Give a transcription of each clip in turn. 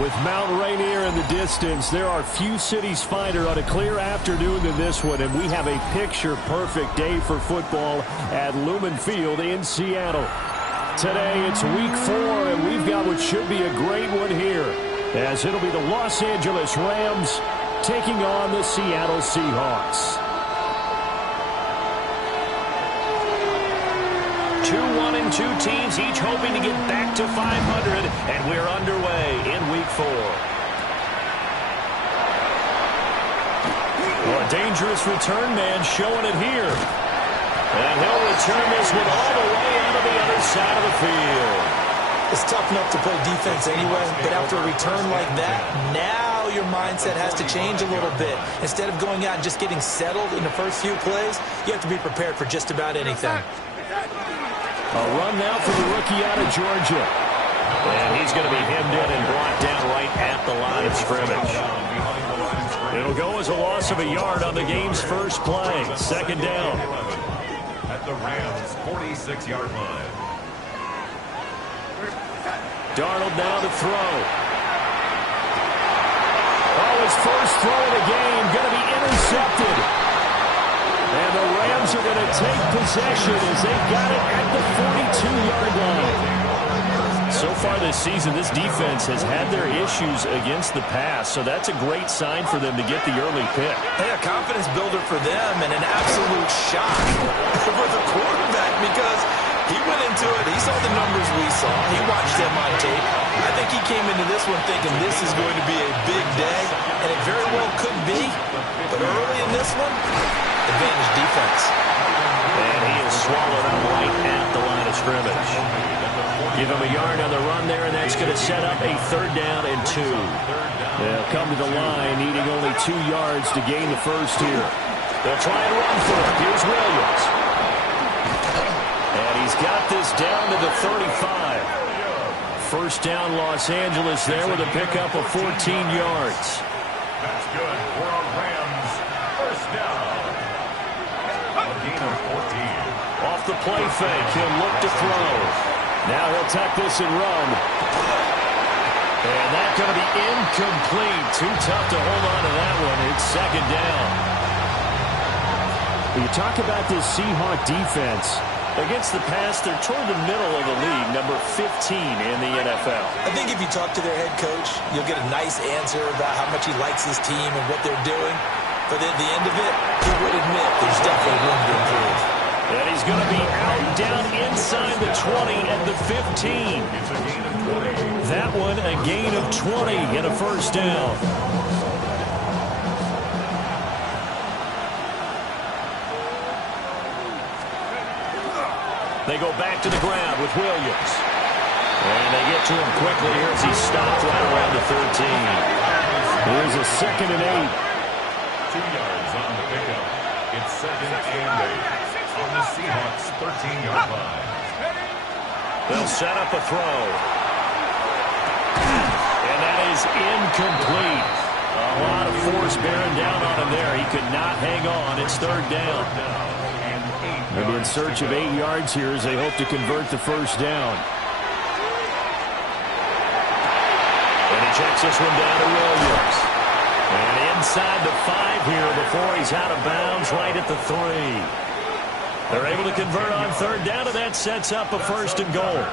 With Mount Rainier in the distance, there are few cities finer on a clear afternoon than this one, and we have a picture-perfect day for football at Lumen Field in Seattle. Today, it's Week 4, and we've got what should be a great one here, as it'll be the Los Angeles Rams taking on the Seattle Seahawks. 2-1-2 teams, each hoping to get back to 500, and we're underway in Week 4. Well, a dangerous return man showing it here. And he'll return this one all the way out of the other side of the field. It's tough enough to play defense anyway, but after a return like that, now your mindset has to change a little bit. Instead of going out and just getting settled in the first few plays, you have to be prepared for just about anything. A run now for the rookie out of Georgia. And he's going to be hemmed in and brought down right at the line of scrimmage. It'll go as a loss of a yard on the game's first play. Second down. At the Rams' 46-yard line. Darnold now to throw. Oh, his first throw of the game going to be intercepted. And the Rams are going to take possession as they've got it at the 42-yard line. So far this season, this defense has had their issues against the pass, so that's a great sign for them to get the early pick. Hey, a confidence builder for them and an absolute shock for the quarterback because he went into it. He saw the numbers we saw. He watched them on tape. I think he came into this one thinking this is going to be a big day, and it very well could be. But early in this one, advantage defense. And he is swallowed up right at the line of scrimmage. Give him a yard on the run there, and that's going to set up a 3rd down and 2. They'll come to the line, needing only 2 yards to gain the first here. They'll try and run for it. Here's Williams. And he's got this down to the 35. First down, Los Angeles there with a pickup of 14 yards. That's good for our Rams. First down. A gain of 14. Off the play fake, he'll look to throw. Now he'll tuck this and run. And that's going to be incomplete. Too tough to hold on to that one. It's second down. When you talk about this Seahawk defense, against the pass, they're toward the middle of the league, number 15 in the NFL. I think if you talk to their head coach, you'll get a nice answer about how much he likes his team and what they're doing. But at the end of it, he would admit there's definitely room to improve. And he's going to be out down inside the 20 at the 15. That one a gain of 20 and a first down. They go back to the ground with Williams. And they get to him quickly here as he stopped right around the 13. Here's a 2nd and 8. 2 yards on the pickup. It's 2nd and 8 on the Seahawks' 13-yard line. They'll set up a throw. And that is incomplete. A lot of force bearing down on him there. He could not hang on. It's 3rd down. Maybe in search of 8 yards here as they hope to convert the first down. And he checks this one down to Williams. And inside the 5 here before he's out of bounds right at the 3. They're able to convert on 3rd down, and that sets up a 1st and goal.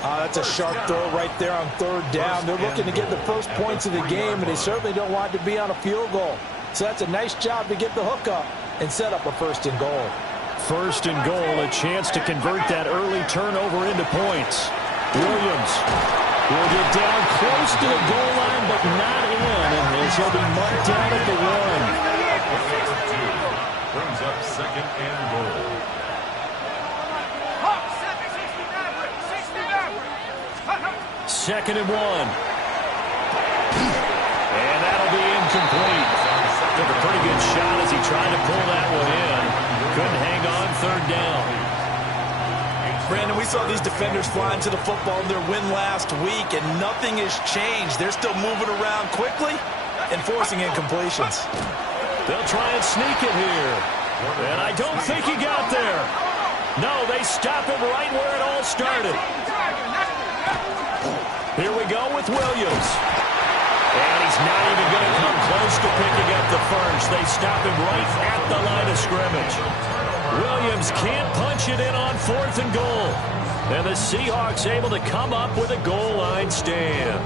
That's a sharp throw right there on 3rd down. They're looking to get the first points of the game, and they certainly don't want to be on a field goal. So that's a nice job to get the hook up and set up a 1st and goal. 1st and goal, a chance to convert that early turnover into points. Williams will get down close to the goal line, but not in, as he'll be marked down at the 1. Brings up 2nd and goal. Second and 1. And that'll be incomplete. Took a pretty good shot as he tried to pull that one in. Couldn't hang on 3rd down. Brandon, we saw these defenders flying to the football in their win last week, and nothing has changed. They're still moving around quickly and forcing incompletions. They'll try and sneak it here. And I don't think he got there. No, they stop him right where it all started. Here we go with Williams. And he's not even going to come close to picking up the first. They stop him right at the line of scrimmage. Williams can't punch it in on 4th and goal. And the Seahawks able to come up with a goal line stand.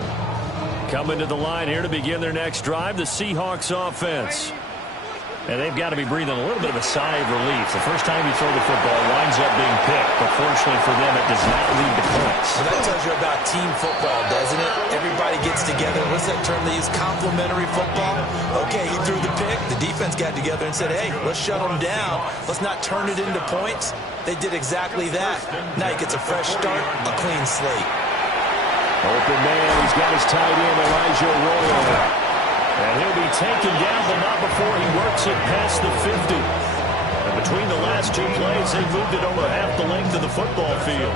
Coming to the line here to begin their next drive, the Seahawks offense. And they've got to be breathing a little bit of a sigh of relief. The first time you throw the football winds up being picked, but fortunately for them, it does not lead to points. Well, that tells you about team football, doesn't it? Everybody gets together. What's that term they use? Complementary football? Okay, he threw the pick. The defense got together and said, hey, let's shut them down. Let's not turn it into points. They did exactly that. Now he gets a fresh start, a clean slate. Open man, he's got his tight end, Elijah Royal. And he'll be taken down, but not before he works it past the 50. And between the last two plays, they moved it over half the length of the football field.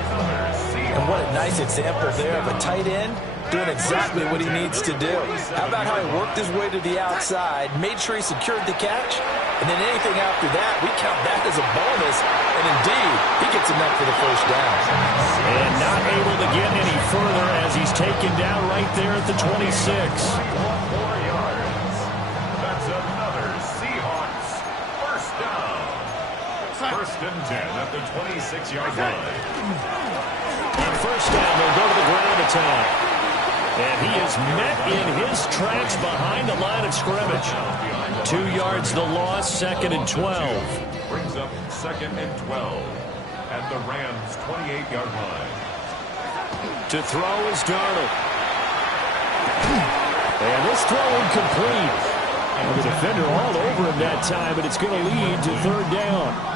And what a nice example there of a tight end doing exactly what he needs to do. How about how he worked his way to the outside, made sure he secured the catch, and then anything after that, we count that as a bonus. And indeed, he gets enough for the first down. And not able to get any further as he's taken down right there at the 26. First and 10 at the 26-yard line. On first down, they'll go to the ground attack. And he is met in his tracks behind the line of scrimmage. 2 yards the loss, 2nd and 12. Brings up 2nd and 12 at the Rams' 28-yard line. To throw is Darnold. And this throw incomplete. And the defender all over him that time, but it's going to lead to 3rd down.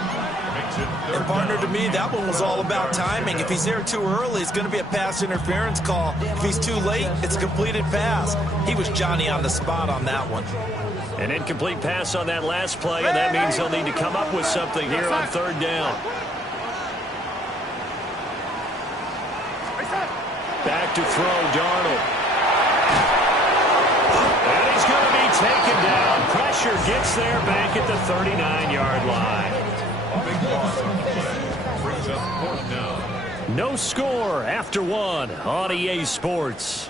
And partner, to me, that one was all about timing. If he's there too early, it's going to be a pass interference call. If he's too late, it's a completed pass. He was Johnny on the spot on that one. An incomplete pass on that last play, and that means they'll need to come up with something here on 3rd down. Back to throw, Darnold. And he's going to be taken down. Pressure gets there back at the 39-yard line. Big loss on the play. Brings up 4th down. No score after 1 on EA Sports.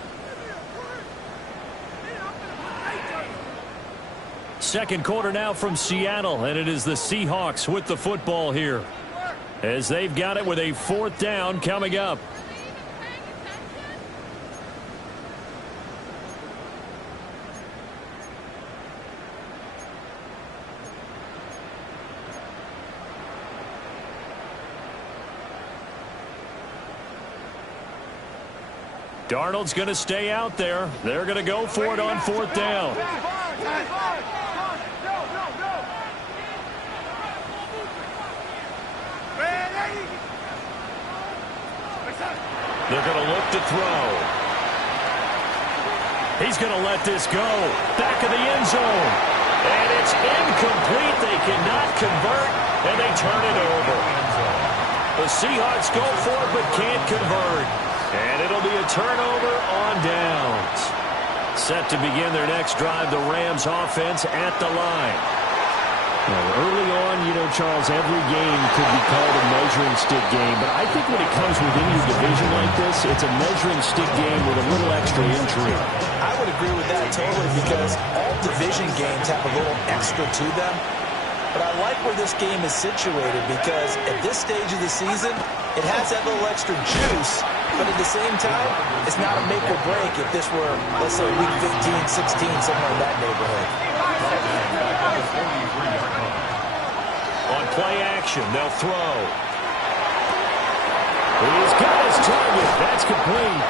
Second quarter now from Seattle, and it is the Seahawks with the football here, as they've got it with a 4th down coming up. Darnold's going to stay out there. They're going to go for it on 4th down. They're going to look to throw. He's going to let this go. Back of the end zone. And it's incomplete. They cannot convert, and they turn it over. The Seahawks go for it, but can't convert. And it'll be a turnover on downs. Set to begin their next drive, the Rams offense at the line. Well, early on, you know, Charles, every game could be called a measuring stick game. But I think when it comes within your division like this, it's a measuring stick game with a little extra intrigue. I would agree with that totally, because all division games have a little extra to them. But I like where this game is situated, because at this stage of the season, it has that little extra juice. But at the same time, it's not a make or break if this were, let's say, week 15, 16, somewhere in that neighborhood. On play action, they'll throw. He's got his target. That's complete.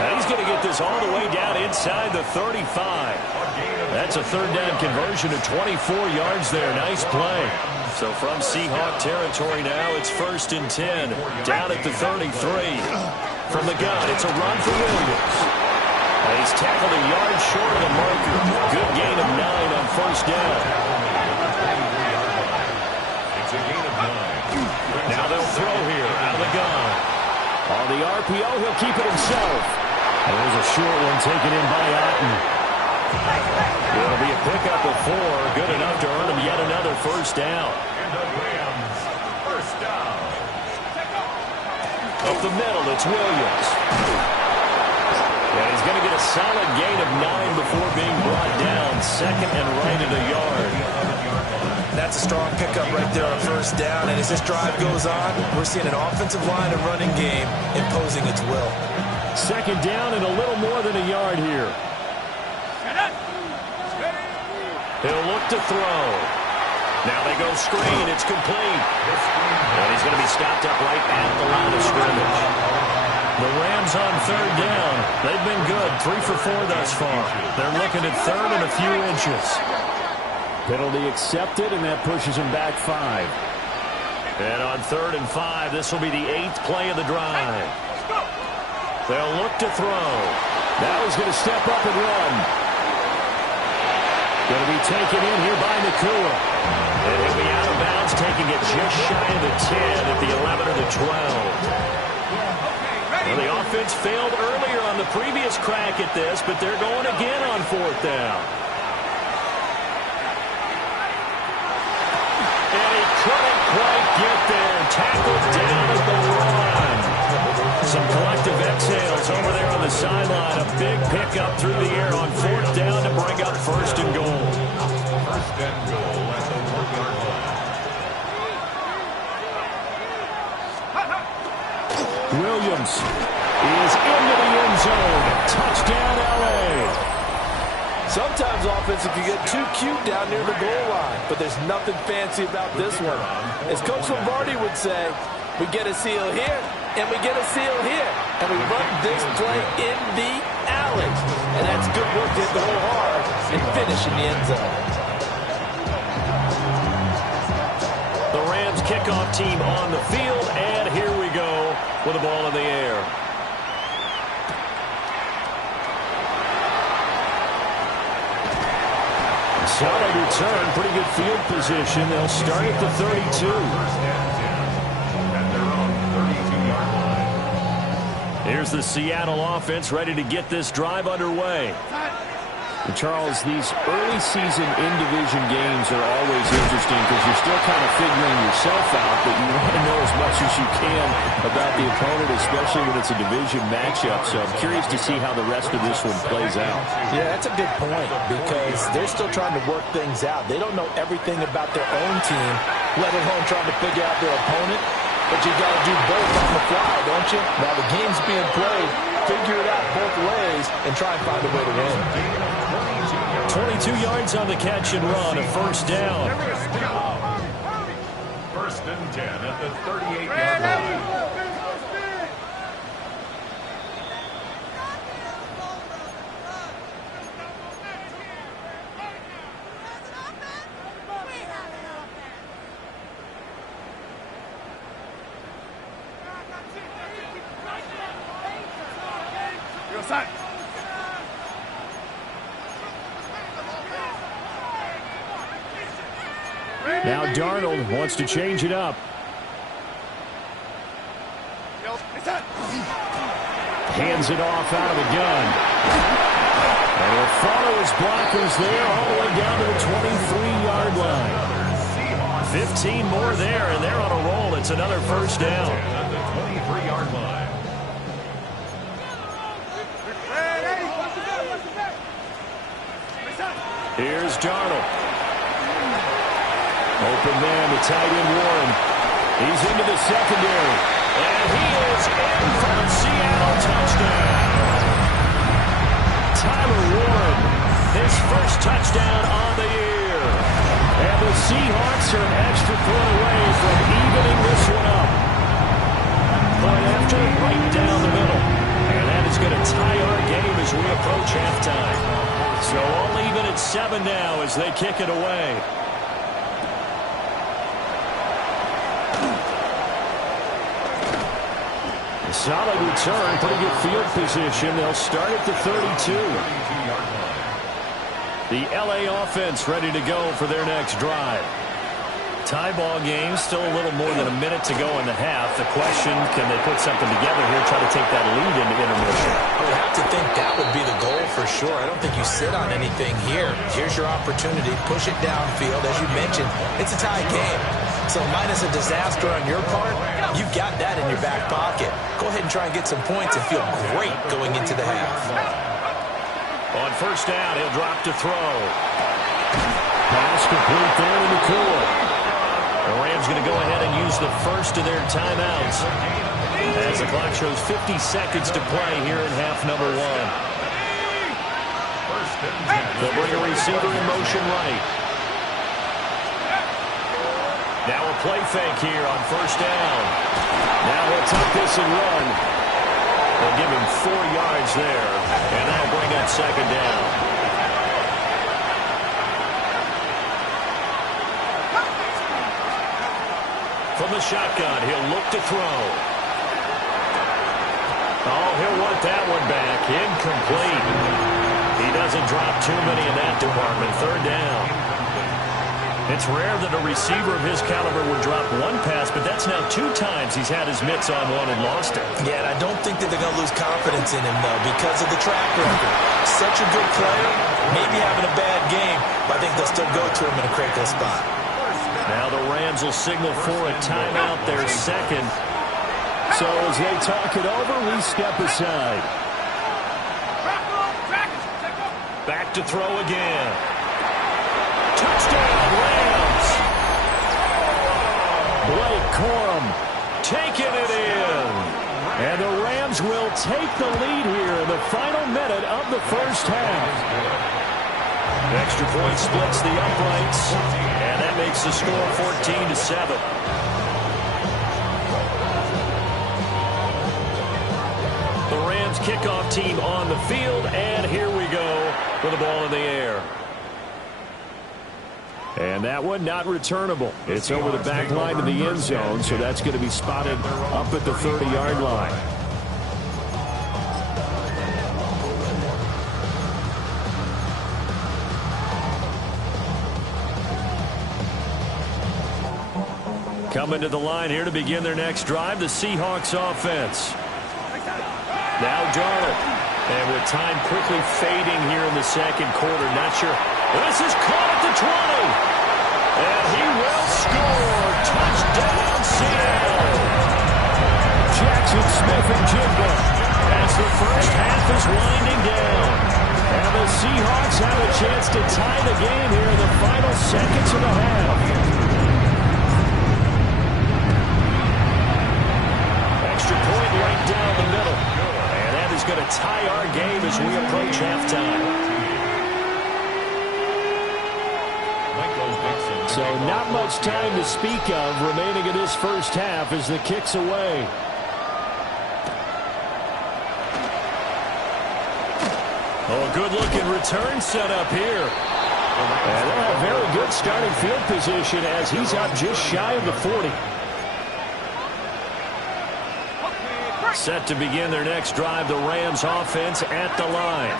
And he's going to get this all the way down inside the 35. That's a 3rd down conversion of 24 yards there. Nice play. So from Seahawk territory now, it's 1st and 10. Down at the 33. From the gun, it's a run for Williams. And he's tackled a yard short of the marker. Good gain of 9 on 1st down. Now they'll throw here out of the gun. On the RPO, he'll keep it himself. And there's a short one taken in by Otten. It'll be a pickup of 4. Good enough to earn him yet another 1st down. Up the middle, it's Williams. And he's going to solid gain of 9 before being brought down. Second and right at a yard. That's a strong pickup right there on first down. And as this drive goes on, we're seeing an offensive line and running game imposing its will. Second down and a little more than a yard here. He'll look to throw. Now they go screen. It's complete. And he's going to be stopped up right at the line of scrimmage. The Rams on third down. They've been good. 3 for 4 thus far. They're looking at third and a few inches. Penalty accepted, and that pushes him back 5. And on third and 5, this will be the 8th play of the drive. They'll look to throw. Now he's going to step up and run. Going to be taken in here by Nacua. And he'll be out of bounds, taking it just shy of the 10 at the 11 or the 12. Well, the offense failed earlier on the previous crack at this, but they're going again on fourth down. And he couldn't quite get there. Tackled down at the run. Some collective exhales over there on the sideline. A big pickup through the air on fourth down to bring up first and goal. First and goal at the 1-yard line. Williams is into the end zone. Touchdown, L.A. Sometimes offense can get too cute down near the goal line, but there's nothing fancy about this one. As Coach Lombardi would say, we get a seal here, and we get a seal here, and we run this play in the alley. And that's good work to hit the hole hard and finish in the end zone. The Rams kickoff team on the field, and here we go with the ball in the air. Solid return, pretty good field position. They'll start at the 32. And they're on 32-yard line. Here's the Seattle offense ready to get this drive underway. And Charles, these early season in-division games are always interesting because you're still kind of figuring yourself out, but you want to know as much as you can about the opponent, especially when it's a division matchup. So I'm curious to see how the rest of this one plays out. Yeah, that's a good point because they're still trying to work things out. They don't know everything about their own team, let alone trying to figure out their opponent. But you got to do both on the fly, don't you? While the game's being played, figure it out both ways and try and find a way to win. 22 yards on the catch and run, a first down. First and 10 at the 38-yard line. Now Darnold wants to change it up. Hands it off out of the gun. And he'll follow his blockers there all the way down to the 23-yard line. 15 more there, and they're on a roll. It's another first down. At the 23-yard line. Here's Darnold. Open man to tight end Warren. He's into the secondary. And he is in for the Seattle touchdown. Tyler Warren, his first touchdown on the year. And the Seahawks are an extra point away from evening this one up. Point after, right down the middle. And that is going to tie our game as we approach halftime. So all even at 7 now as they kick it away. Solid return, pretty good field position. They'll start at the 32. The LA offense ready to go for their next drive. Tie ball game, still a little more than a minute to go in the half. The question, can they put something together here, try to take that lead into intermission? I would have to think that would be the goal for sure. I don't think you sit on anything here. Here's your opportunity. Push it downfield. As you mentioned, it's a tie game. So minus a disaster on your part, you've got that in your back pocket. Go ahead and try and get some points and feel great going into the half. On first down, he'll drop to throw. Pass complete there to McCoy. The Rams going to go ahead and use the first of their timeouts as the clock shows 50 seconds to play here in half number 1. They'll bring a receiver in motion right. Now a play fake here on first down. Now he'll tuck this and run. They'll give him 4 yards there, and that'll bring up second down. From the shotgun, he'll look to throw. Oh, he'll want that one back. Incomplete. He doesn't drop too many in that department. Third down. It's rare that a receiver of his caliber would drop one pass, but that's now 2 times he's had his mitts on one and lost it. Yeah, and I don't think that they're going to lose confidence in him, though, because of the track record. Such a good player, maybe having a bad game, but I think they'll still go to him in a critical spot. Now the Rams will signal for a timeout, their second. So as they talk it over, we step aside. Back to throw again. Touchdown, Rams. Blake Corum taking it in. And the Rams will take the lead here in the final minute of the first half. Extra point splits the uprights, and that makes the score 14-7. The Rams kickoff team on the field, and here we go with the ball in the air. And that one not returnable. It's over the back line of the end zone, so that's going to be spotted up at the 30-yard line. Coming to the line here to begin their next drive, the Seahawks offense. Now Darnold. And with time quickly fading here in the second quarter, not sure. This is caught at the 20. And he will score. Touchdown, Seattle. Jackson Smith and Jigba as the first half is winding down. And the Seahawks have a chance to tie the game here in the final seconds of the half. Extra point right down the middle. And that is going to tie our game as we approach halftime. So not much time to speak of remaining in this first half as the kick's away. Oh, good-looking return set up here. And they'll have very good starting field position as he's up just shy of the 40. Set to begin their next drive, the Rams offense at the line.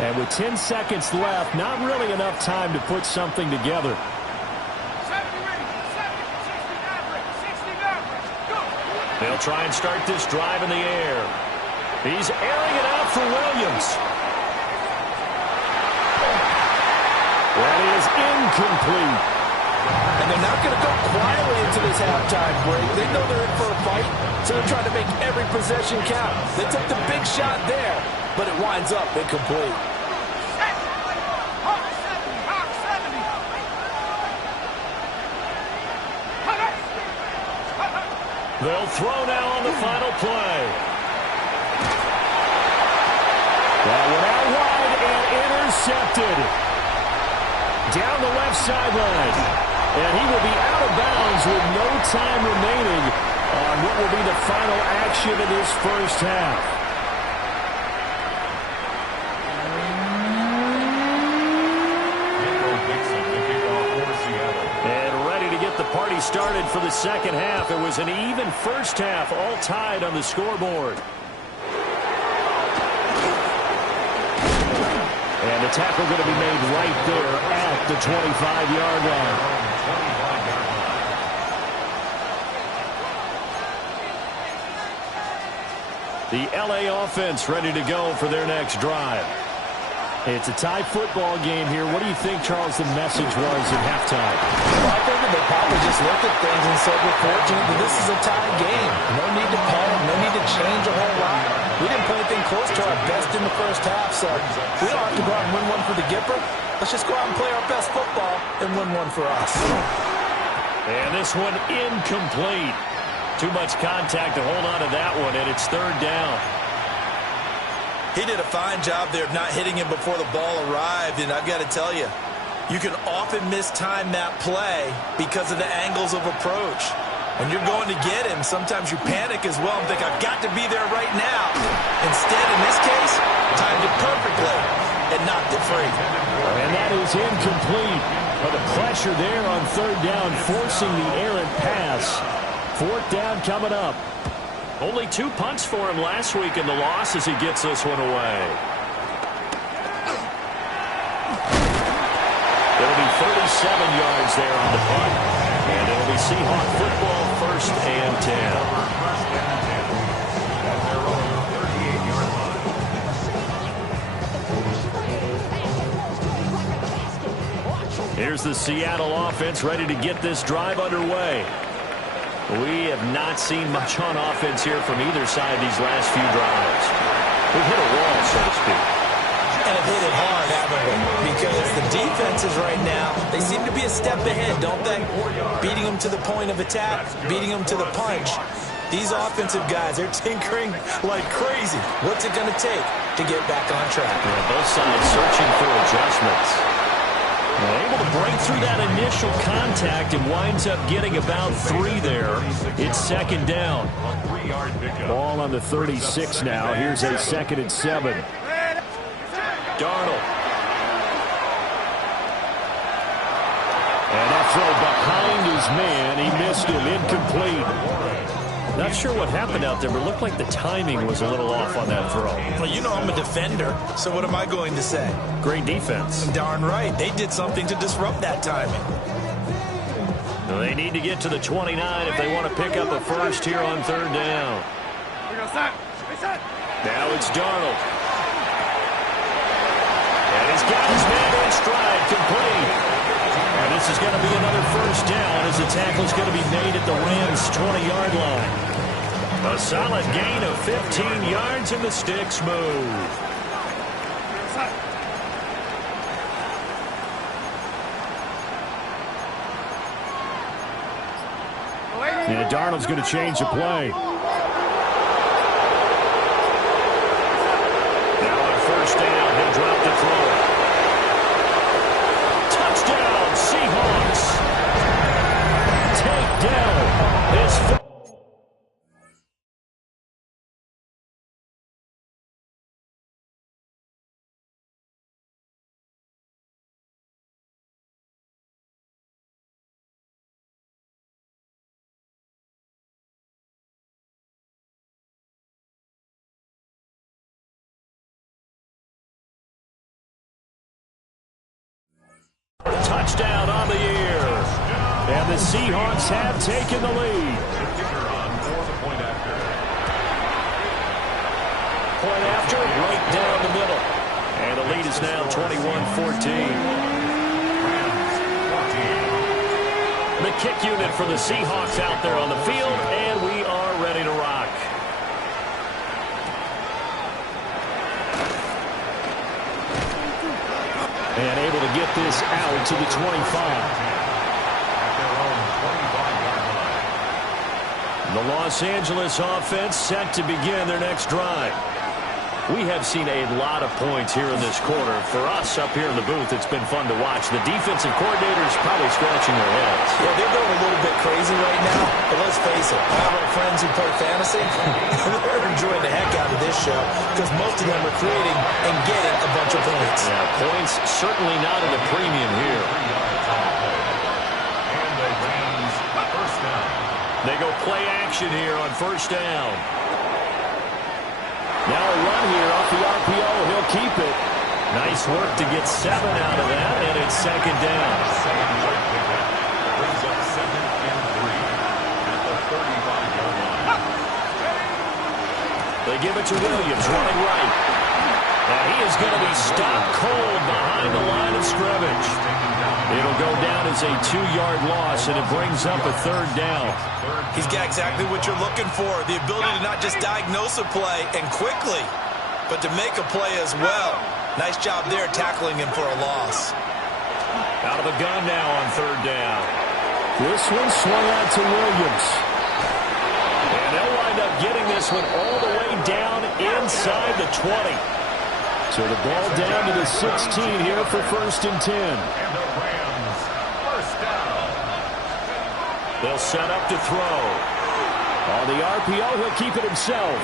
And with 10 seconds left, not really enough time to put something together. They'll try and start this drive in the air. He's airing it out for Williams. That is incomplete. And they're not going to go quietly into this halftime break. They know they're in for a fight, so they're trying to make every possession count. They took the big shot there, but it winds up incomplete. They'll throw now on the final play. That one out wide and intercepted. Down the left sideline. And he will be out of bounds with no time remaining on what will be the final action of this first half. And ready to get the party started for the second half. It was an even first half, all tied on the scoreboard. And the tackle going to be made right there at the 25-yard line. The LA offense ready to go for their next drive. It's a tie football game here. What do you think, Charles, the message was at halftime? Well, I think they probably just looked at things and said, we're fortunate that this is a tie game. No need to panic. No need to change a whole lot. We didn't play anything close to our best in the first half, so we don't have to go out and win one for the Gipper. Let's just go out and play our best football and win one for us. And this one incomplete. Too much contact to hold on to that one, and it's third down. He did a fine job there of not hitting him before the ball arrived, and I've got to tell you, you can often mistime that play because of the angles of approach. When you're going to get him, sometimes you panic as well and think, I've got to be there right now. Instead, in this case, timed it perfectly and knocked it free. And that is incomplete. But the pressure there on third down, forcing the errant pass. Fourth down coming up. Only 2 punts for him last week in the loss as he gets this one away. It'll be 37 yards there on the punt. And it'll be Seahawk football, 1st and 10. Here's the Seattle offense ready to get this drive underway. We have not seen much on offense here from either side these last few drives. We've hit a wall, so to speak. And have hit it hard, haven't we? Because the defenses right now, they seem to be a step ahead, don't they? Beating them to the point of attack, beating them to the punch. These offensive guys, they're tinkering like crazy. What's it going to take to get back on track? Yeah, both sides searching for adjustments. Able to break through that initial contact and winds up getting about 3 there. It's second down. Ball on the 36 now. Here's a 2nd and 7. Darnold. And that throw behind his man. He missed him. Incomplete. Not sure what happened out there, but it looked like the timing was a little off on that throw. Well, you know I'm a defender, so what am I going to say? Great defense. Darn right. They did something to disrupt that timing. Well, they need to get to the 29 if they want to pick up a first here on third down. Now it's Darnold. And he's got his man in stride, complete. And this is going to be another first down as the tackle's going to be made at the Rams' 20-yard line. A solid gain of 15 yards and the sticks move. And Darnold's going to change the play. Now on first down, he'll drop the throw. Touchdown, Seahawks. Take down this. Touchdown on the year. And the Seahawks have taken the lead. Point after, right down the middle. And the lead is now 21-14. The kick unit for the Seahawks out there on the field, and we are ready to rock. And able to get this out to the 25. The Los Angeles offense set to begin their next drive. We have seen a lot of points here in this quarter. For us up here in the booth, it's been fun to watch. The defensive coordinators probably scratching their heads. Yeah, they're going a little bit crazy right now. But let's face it, all of our friends who play fantasy, they're enjoying the heck out of this show because most of them are creating and getting a bunch of points. Yeah, points certainly not at a premium here. They go play action here on first down. Now a run here off the RPO. He'll keep it. Nice work to get 7 out of that, and it's second down. Brings up 2nd and 3 at the 35-yard line. They give it to Williams, running right. And he is is going to be stopped cold behind the line of scrimmage. It'll go down as a 2-yard loss, and it brings up a 3rd down. He's got exactly what you're looking for, the ability to not just diagnose a play and quickly, but to make a play as well. Nice job there tackling him for a loss. Out of the gun now on 3rd down. This one swung out to Williams. And they'll wind up getting this one all the way down inside the 20. So the ball down to the 16 here for 1st and 10. And the Rams, first down. They'll set up to throw. On the RPO, he'll keep it himself.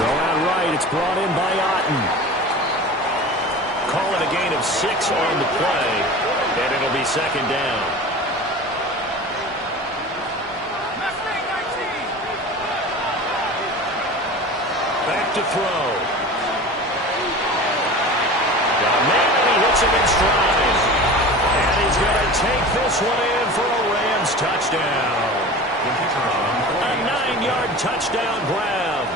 Throw out right. It's brought in by Otten. Call it a gain of 6 on the play, and it'll be 2nd down. Back to throw. Got a man, and he hits him in stride. And he's going to take this one in for a Rams touchdown. A 9-yard touchdown grab.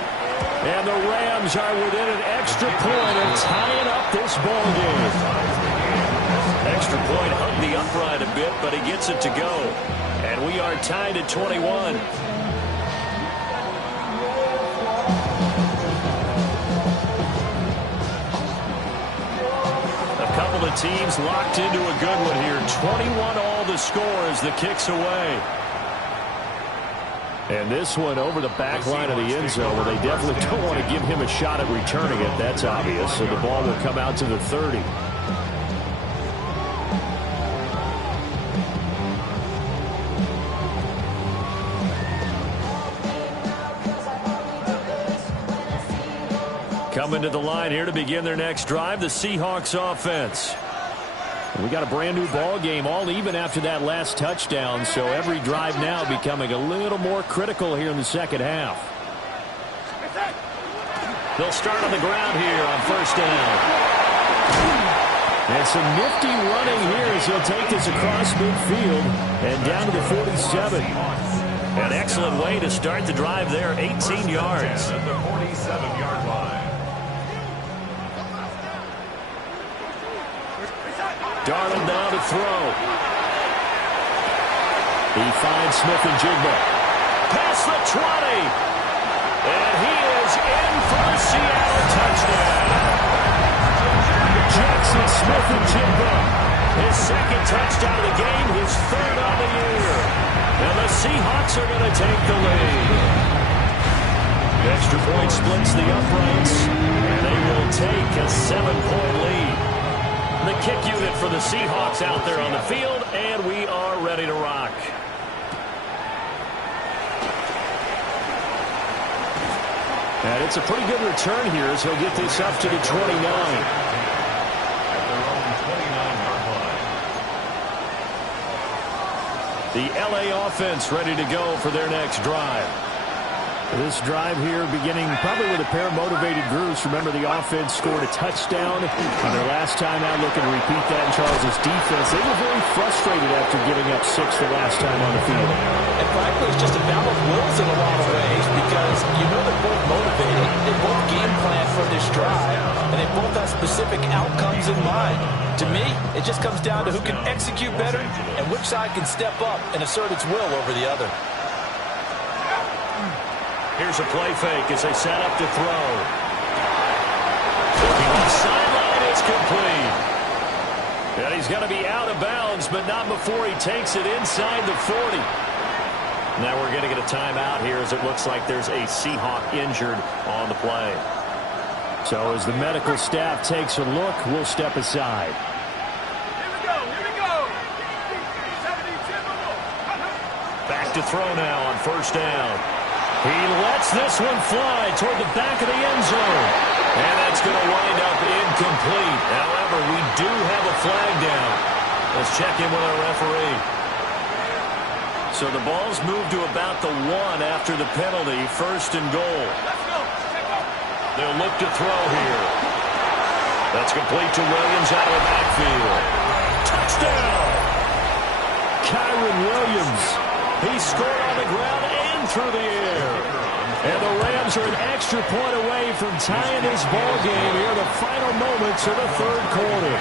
And the Rams are within an extra point of tying up this ball game. Extra point hugged the upright a bit, but he gets it to go. And we are tied at 21. A couple of teams locked into a good one here. 21 all the score as the kick's away. And this one over the back line of the end zone, where they definitely don't want to give him a shot at returning it. That's obvious. So the ball will come out to the 30. Coming to the line here to begin their next drive, the Seahawks offense. We got a brand new ball game, all even after that last touchdown, so every drive now becoming a little more critical here in the second half. They'll start on the ground here on 1st down. And some nifty running here as he'll take this across midfield and down to the 47. An excellent way to start the drive there, 18 yards. At the 47-yard line. Darnold now to throw. He finds Smith-Njigba. Past the 20. And he is in for a Seattle touchdown. Jackson Smith-Njigba. His 2nd touchdown of the game, his 3rd on the year. And the Seahawks are going to take the lead. The extra point splits the uprights, and they will take a 7-point lead. The kick unit for the Seahawks out there on the field, and we are ready to rock. And it's a pretty good return here as he'll get this up to the 29. At their own 29-yard line. The LA offense ready to go for their next drive. This drive here beginning probably with a pair of motivated groups. Remember, the offense scored a touchdown on their last time out. Looking to repeat that in Charles' defense. They were very frustrated after giving up 6 the last time on the field. And frankly, it's just a battle of wills in a lot of ways because you know they're both motivated. They both game plan for this drive, and they both have specific outcomes in mind. To me, it just comes down to who can execute better and which side can step up and assert its will over the other. Here's a play fake as they set up to throw. Looking on sideline, it's complete. And he's going to be out of bounds, but not before he takes it inside the 40. Now we're going to get a timeout here as it looks like there's a Seahawk injured on the play. So as the medical staff takes a look, we'll step aside. Here we go. Back to throw now on 1st down. He lets this one fly toward the back of the end zone. And that's going to wind up incomplete. However, we do have a flag down. Let's check in with our referee. So the ball's moved to about the 1 after the penalty. 1st and goal. They'll look to throw here. That's complete to Williams out of the backfield. Touchdown! Kyren Williams. He scored on the ground and through the air. And the Rams are an extra point away from tying this ball game here in the final moments points in the third quarter.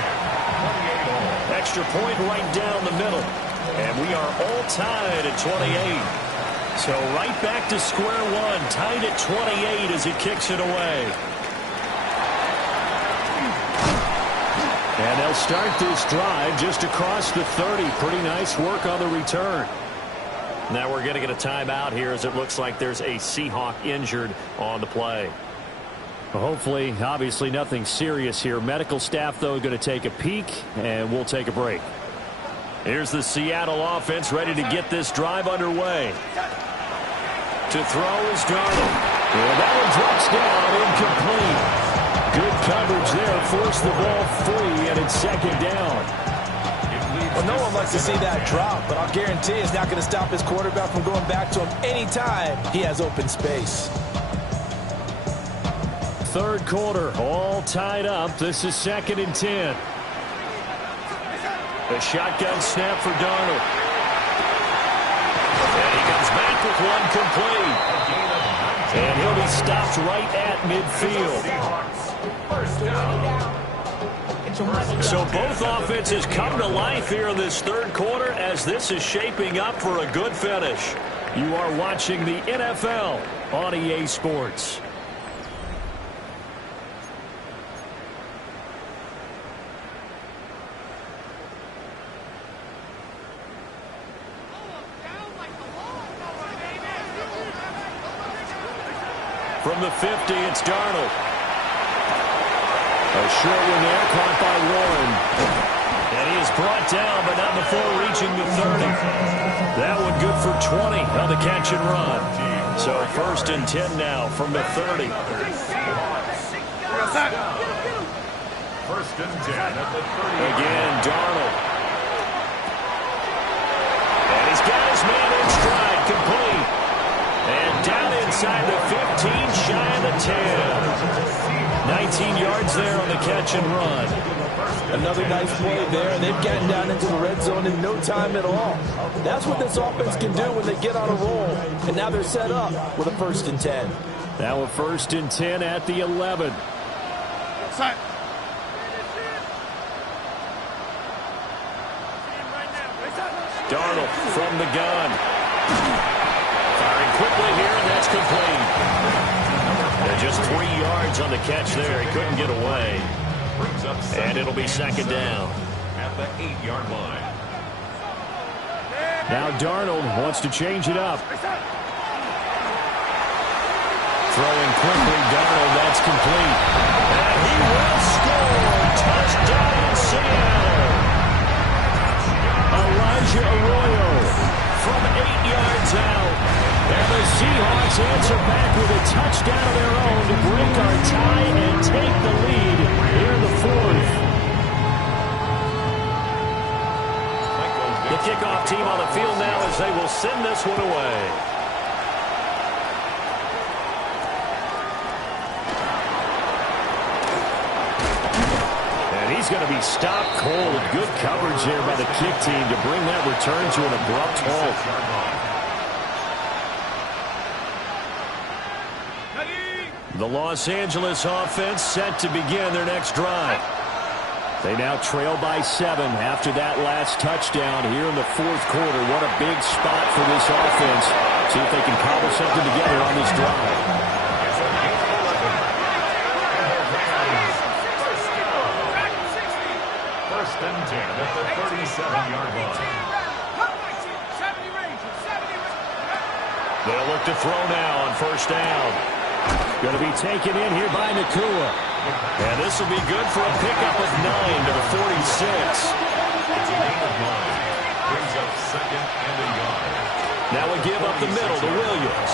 Extra point right down the middle. And we are all tied at 28. So right back to square one, tied at 28 as he kicks it away. And they'll start this drive just across the 30. Pretty nice work on the return. Now we're going to get a timeout here as it looks like there's a Seahawk injured on the play. Well, hopefully, obviously nothing serious here. Medical staff, though, going to take a peek, and we'll take a break. Here's the Seattle offense ready to get this drive underway. To throw is Darnold. And that one drops down, incomplete. Good coverage there, forced the ball free, and it's second down. Well, no one likes to see that drop, but I'll guarantee it's not going to stop his quarterback from going back to him anytime he has open space. Third quarter, all tied up. This is 2nd and 10. The shotgun snap for Darnold. And he comes back with one complete. And he'll be stopped right at midfield. So both offenses come to life here in this third quarter as this is shaping up for a good finish. You are watching the NFL on EA Sports. From the 50, it's Darnold. A short one there, caught by Warren. And he is brought down, but not before reaching the 30. That one good for 20 on the catch and run. So 1st and 10 now from the 30. 1st and 10 at the 30. Again, Darnold. And he's got his man in stride, complete. And down inside the 15, shy of the 10. 19 yards there on the catch and run. Another nice play there, and they've gotten down into the red zone in no time at all. That's what this offense can do when they get on a roll. And now they're set up with a 1st and 10. Now a 1st and 10 at the 11. Darnold from the gun. Firing quickly here, and that's complete. And just 3 yards on the catch there. He couldn't get away. And it'll be 2nd down. At the 8-yard line. Now Darnold wants to change it up. Throwing quickly, Darnold, that's complete. And he will score. Touchdown, Seattle. Elijah Arroyo from 8 yards out. And the Seahawks answer back with a touchdown of their own to break our tie and take the lead here in the 4th. The kickoff team on the field now as they will send this one away. And he's going to be stopped cold. Good coverage there by the kick team to bring that return to an abrupt halt. The Los Angeles offense set to begin their next drive. They now trail by 7 after that last touchdown here in the 4th quarter. What a big spot for this offense. See if they can cobble something together on this drive. First and 10 at the 37-yard line. They'll look to throw now on 1st down. Going to be taken in here by Nacua. And this will be good for a pickup of 9 to the 46. It's a gain of 9. Brings up 2nd and a yard. Now we give up the middle to Williams.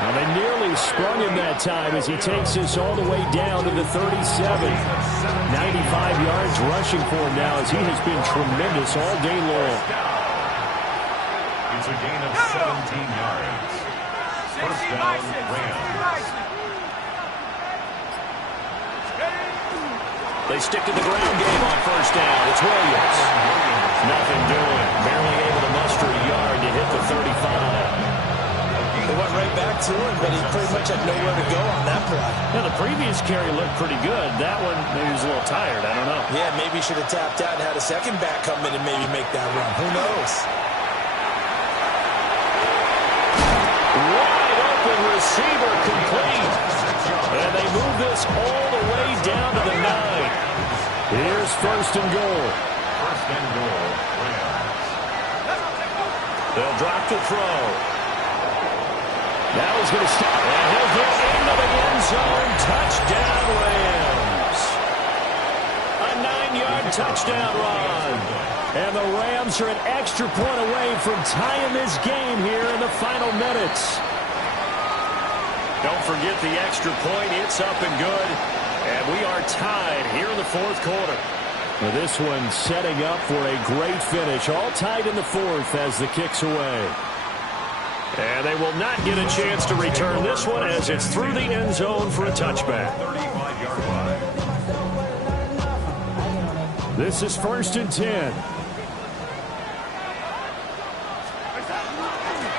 Now they nearly sprung him that time as he takes this all the way down to the 37. 95 yards rushing for him now as he has been tremendous all day long. It's a gain of 17 yards. 1st down, Rams. They stick to the ground game on 1st down. It's Williams. Nothing doing. Barely able to muster a yard to hit the 35. They went right back to him, but he pretty much had nowhere to go on that play. Yeah, the previous carry looked pretty good. That one, maybe he was a little tired. I don't know. Yeah, maybe he should have tapped out and had a second back come in and maybe make that run. Who knows? Wide open receiver complete. And they move this all the way down to the 9. Here's first and goal. First and goal, Rams. They'll drop to throw. Now he's going to stop. And he'll get into the end zone. Touchdown, Rams. A 9-yard touchdown run. And the Rams are an extra point away from tying this game here in the final minutes. Don't forget the extra point. It's up and good. And we are tied here in the fourth quarter. Well, this one setting up for a great finish. All tied in the fourth as the kick's away. And they will not get a chance to return this one as it's through the end zone for a touchback. 35-yard line. This is first and 10.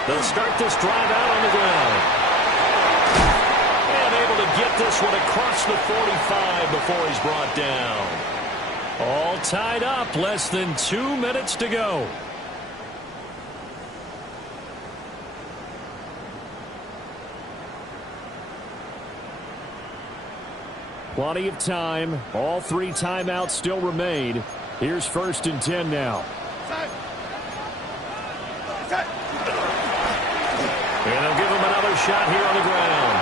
They'll start this drive out on the ground. And able to get this one across the 45 before he's brought down. All tied up, less than 2 minutes to go. Plenty of time. All 3 timeouts still remain. Here's first and 10 now. And they'll give him another shot here on the ground.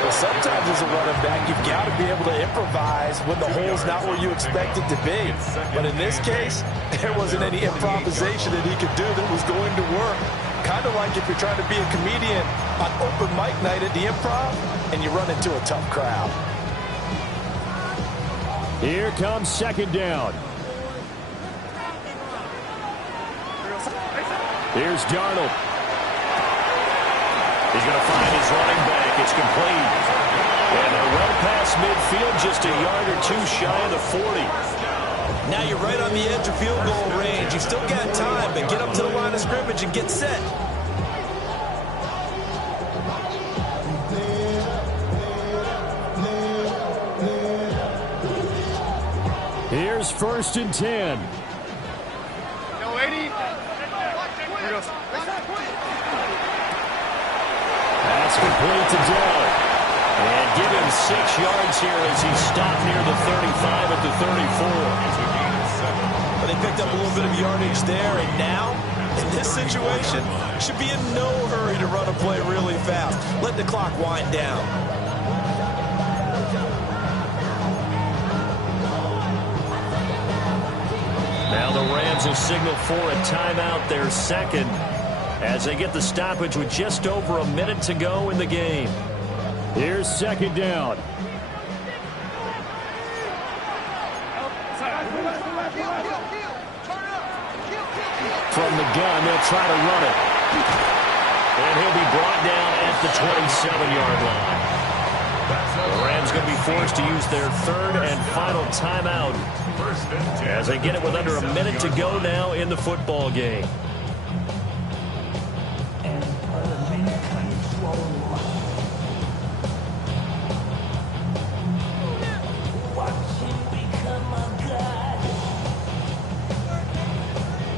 Well, sometimes as a running back, you've got to be able to improvise when the hole's not where you expect it to be. But in this case, there wasn't any improvisation that he could do that was going to work. Kind of like if you're trying to be a comedian on open mic night at the Improv and you run into a tough crowd. Here comes second down. Here's Darnold. He's going to find his running back. It's complete. And they're well past midfield, just a yard or 2 shy of the 40. Now you're right on the edge of field goal range. You've still got time, but get up to the line of scrimmage and get set. Here's first and 10. No, 80. Here goes. That's complete to Dell. And give him 6 yards here as he stopped near the 35 at the 34. But they picked up a little bit of yardage there, and now, in this situation, should be in no hurry to run a play really fast. Let the clock wind down. Now the Rams will signal for a timeout, their second, as they get the stoppage with just over a minute to go in the game. Here's second down. From the gun, they'll try to run it. And he'll be brought down at the 27-yard line. The Rams going to be forced to use their third and final timeout as they get it with under a minute to go now in the football game.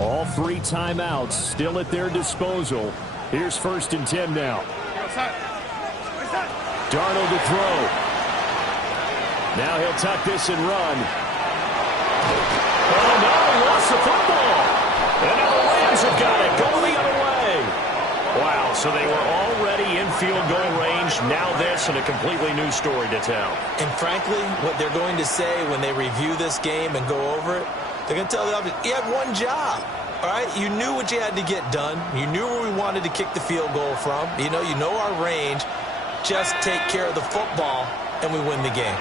All 3 timeouts still at their disposal. Here's first and 10 now. Darnold to throw. Now he'll tuck this and run. Oh, no, he lost the football. And now the Rams have got it. Going the other way. Wow, so they were already in field goal range. Now this and a completely new story to tell. And frankly, what they're going to say when they review this game and go over it, they're going to tell the offense, you had one job. All right, you knew what you had to get done. You knew where we wanted to kick the field goal from. You know our range. Just take care of the football, and we win the game.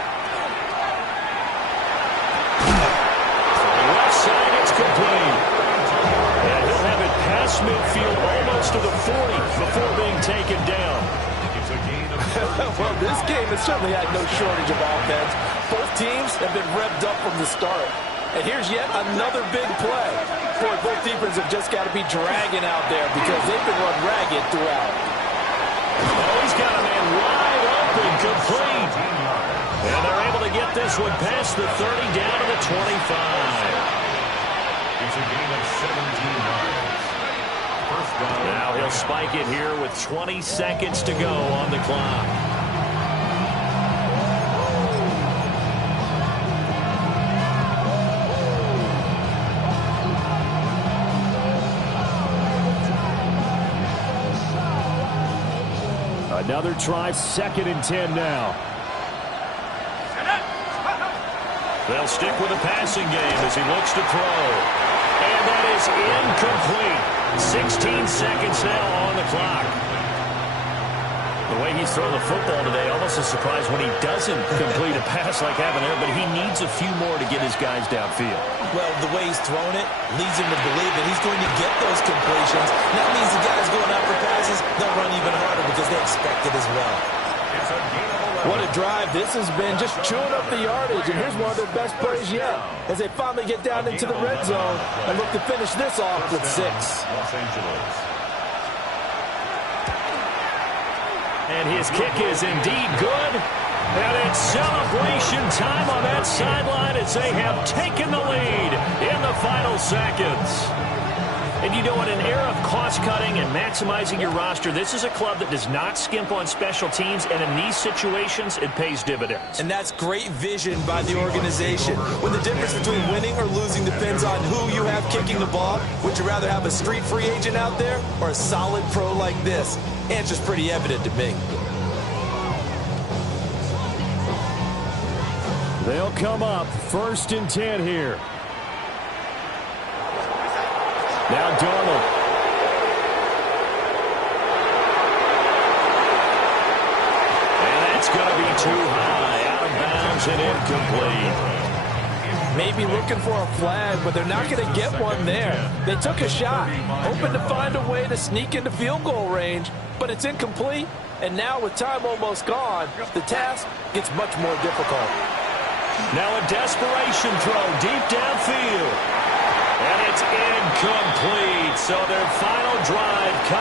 Left side, it's complete. And he'll have it past midfield almost to the 40 before being taken down. It's a gain of Well, this game has certainly had no shortage of offense. Both teams have been revved up from the start. And here's yet another big play. Boy, both defenses have just got to be dragging out there because they've been run ragged throughout. this one past the 30 down to the 25. It's a gain of 17 yards. First down. Now he'll spike it here with 20 seconds to go on the clock. Another try, 2nd and 10 now. They'll stick with the passing game as he looks to throw. And that is incomplete. 16 seconds now on the clock. The way he's thrown the football today, almost a surprise when he doesn't complete a pass like having there, but he needs a few more to get his guys downfield. Well, the way he's thrown it leads him to believe that he's going to get those completions. That means the guys going out for passes, they'll run even harder because they expect it as well. It's a gain of 11. What a drive this has been, just chewing up the yardage, and here's one of their best plays yet as they finally get down into the red zone and look to finish this off with 6. Los Angeles. And his kick is indeed good. And it's celebration time on that sideline as they have taken the lead in the final seconds. And you know, in an era of cost-cutting and maximizing your roster, this is a club that does not skimp on special teams, and in these situations, it pays dividends. And that's great vision by the organization. When the difference between winning or losing depends on who you have kicking the ball, would you rather have a street free agent out there or a solid pro like this? Answer's pretty evident to me. They'll come up 1st and 10 here. Now Darnold. And that's going to be too high. Out of bounds and incomplete. Maybe looking for a flag, but they're not going to get one there. They took a shot, hoping to find a way to sneak into field goal range, but it's incomplete. And now with time almost gone, the task gets much more difficult. Now a desperation throw deep downfield. And it's incomplete. So their final drive